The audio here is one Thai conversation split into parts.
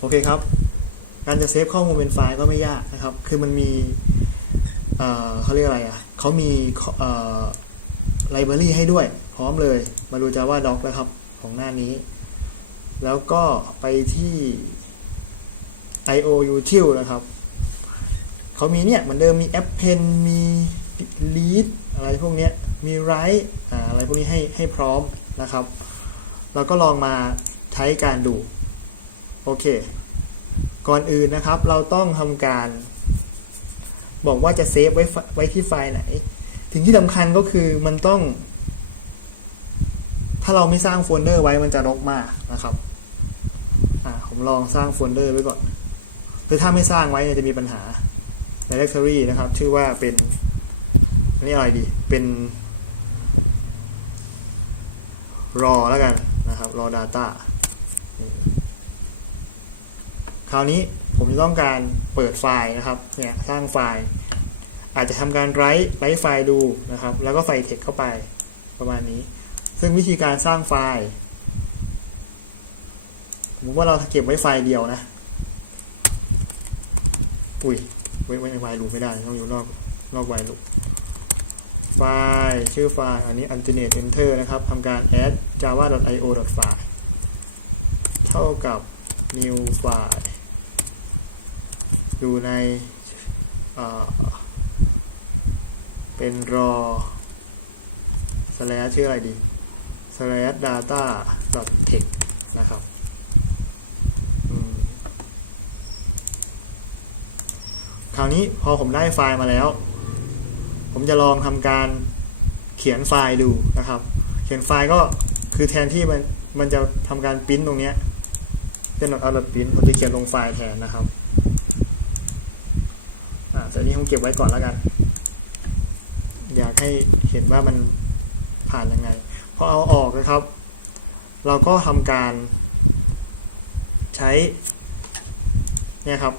โอเคครับ การจะเซฟข้อมูลเป็นไฟล์ก็ไม่ยากนะครับ คือมันมีเขาเรียกอะไรอะเขามีไลบรารีให้ด้วย พร้อมเลย มาดู Java Doc แล้วครับ ของหน้านี้ แล้วก็ไปที่ IO util นะครับ เขามีเนี่ยเหมือนเดิมมี append มี read อะไรพวกเนี้ย มี write อะไรพวกนี้ให้ให้พร้อมนะครับเราก็ลองมาใช้การดู โอเค ก่อนอื่นนะครับเราต้องทำการ บอกว่าจะเซฟไว้ไว้ที่ไฟล์ไหนถึงที่สำคัญก็คือมันต้อง ถ้าเราไม่สร้างโฟลเดอร์ไว้มันจะรกมากนะครับอ่าผมลองสร้างโฟลเดอร์ไว้ก่อนหรือถ้าไม่สร้างไว้จะมีปัญหา directory นะครับ ชื่อว่าเป็นนนี้อะไรดี เป็น raw แล้วกันนะครับ raw data คราวนี้ผมจะต้องการเปิดไฟล์นะครับ เนี่ยสร้างไฟล์ อาจจะทำการไ r ไ e ไฟล์ดูนะครับ แล้วก็ใส่เทคเข้าไปประมาณนี้ ซึ่งวิธีการสร้างไฟล์ผมว่าเราเก็บไว้ไฟล์เดียวนะ อุ้ยไว้ไว้ในไวลูไม่ได้ ต้องอยู่นอกนอกไวลูไฟล์ชื่อไฟล์ อันนี้ alternate enter นะครับทำการ add java.io file เท่ากับ new file อยู่ในเป็น raw slash ชื่ออะไรดี slash data text นะครับคราวนี้พอผมได้ไฟล์มาแล้ว ผมจะลองทำการเขียนไฟล์ดูนะครับ เขียนไฟล์ก็คือแทนที่มันมันจะทำการปริ้นตรงนี้ยเป็น not out print ผมจะเขียนลงไฟล์แทนนะครับ แต่นี้ผมเก็บไว้ก่อนแล้วกัน อยากให้เห็นว่ามันผ่านยังไงพอเอาออกนะครับ เราก็ทำการใช้ เนี่ยครับ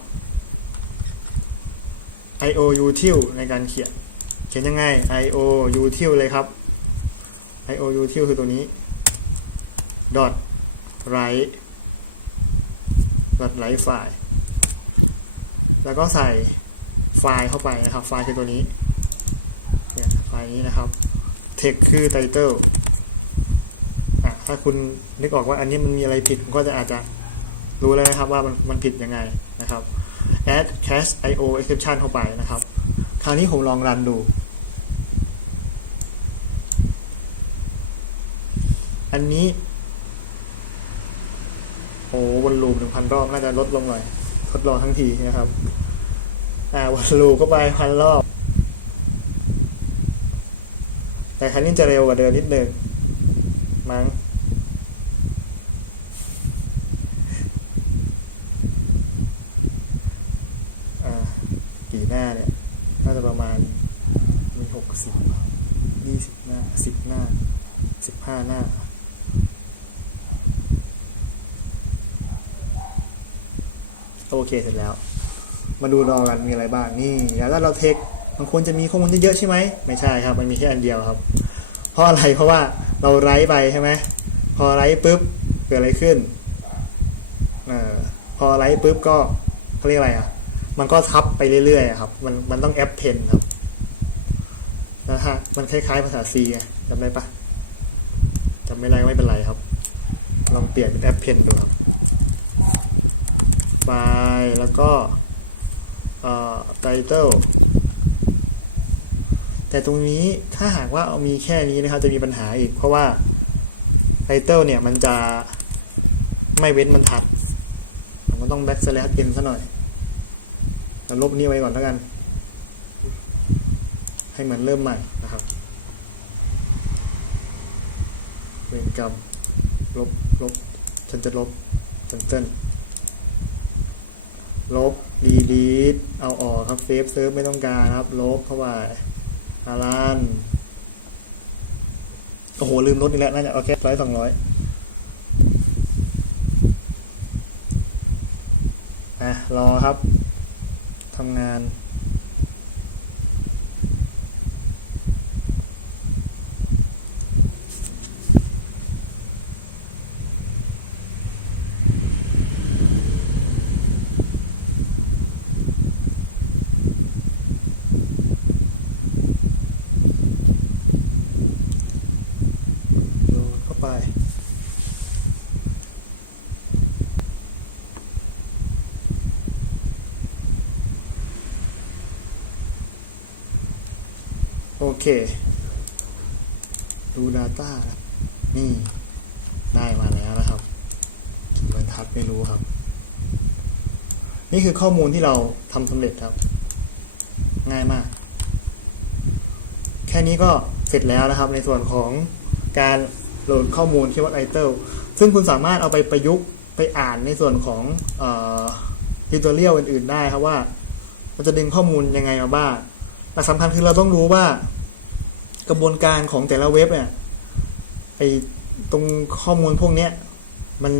io util ในการเขียน เขียนยังไง io util เลยครับ io util คือตัวนี้ dot write dot write file แล้วก็ใส่ ไฟล์เข้าไปนะครับ ไฟล์คือตัวนี้เนี่ยไฟล์นี้นะครับ text คือ title อะถ้าคุณนึกออกว่าอันนี้มันมีอะไรผิดก็จะอาจจะรู้แล้วนะครับว่ามันมันผิดยังไงนะครับ add cache io exception เข้าไปนะครับ คราวนี้ผมลองรันดู อันนี้ โอ้วนลูปหนึ่งพันรอบ น่าจะลดลงหน่อย ทดลองทั้งทีนะครับ อ่าวนลูปเข้าไปพันรอบ แต่ครั้นี้จะเร็วกว่าเดิมนิดหนึ่งมั้งอากี่หน้าเนี่ย น่าจะประมาณมีหกสิบยี่สิบหน้าสิบหน้าสิบห้าหน้าโอเคเสร็จแล้ว มาดูรอกันมีอะไรบ้างนี่แล้วถ้าเราเทคมันควรจะมีข้อมูลเยอะๆใช่ไหมไม่ใช่ครับ มันมีแค่อันเดียวครับ เพราะอะไรเพราะว่าเราไร้ไปใช่ไหมพอไร้ปุ๊บเกิดอะไรขึ้นอพอไร้ปุ๊บก็เขาเรียกอะไรอะ มันก็ทับไปเรื่อยๆครับ มันมันต้องแอปเพนครับนะฮะมันคล้ายๆภาษา C ไงจำได้ปะจำไม่ได้ไม่เป็นไรครับ ลองเปลี่ยนเป็นแอปเพนดูครับไฟล์แล้วก็ เอ่อ title แต่ตรงนี้ถ้าหากว่าเอามีแค่นี้นะครับจะมีปัญหาอีก เพราะว่า title เนี่ยมันจะไม่เว้นบรรทัดผมก็ต้อง backslash n ซะหน่อยเราลบนี้ไว้ก่อนแล้วกัน ให้มือนเริ่มใหม่นะครับเวรกรรมลบลบฉันจะลบจันเจิ้น ลบดีดีทเอาออกครับเซฟเซิร์ฟไม่ต้องการครับ ลบเข้าไปอารันโอ้โห ลืมลดอีกแล้วน่าจะเอาแค่ร้อยสองร้อยอะ รอครับทำงาน เค ดู Data นะนี่ได้มาแล้วนะครับกี่บรรทัดไม่รู้ครับ นี่คือข้อมูลที่เราทำสำเร็จครับ ง่ายมาก แค่นี้ก็เสร็จแล้วนะครับ ในส่วนของการโหลดข้อมูลที่วัดไอเติลซึ่งคุณสามารถเอาไปประยุกต์ไปอ่านในส่วนของทิวตอเรียลอื่น ๆ ได้ครับว่า มันจะดึงข้อมูลยังไงมาบ้างหลักสำคัญคือเราต้องรู้ว่า กระบวนการของแต่ละเว็บเนี่ยไอตรงข้อมูลพวกเนี้ยมัน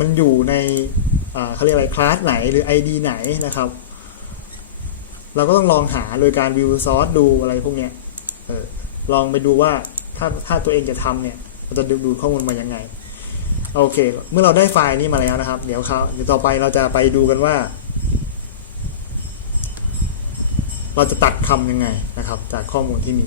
มันอยู่ในเขาเรียกอะไรคลาสไหนหรือ ID ไหนนะครับ เราก็ต้องลองหาโดยการ view source ดูอะไรพวกเนี้ยเออลองไปดูว่าถ้าถ้าตัวเองจะทำเนี่ยเราจะดูดูข้อมูลมายังไง โอเค เมื่อเราได้ไฟล์นี้มาแล้วนะครับ เดี๋ยวเขาเดี๋ยวต่อไปเราจะไปดูกันว่า เราจะตัดคำยังไงนะครับ จากข้อมูลที่มี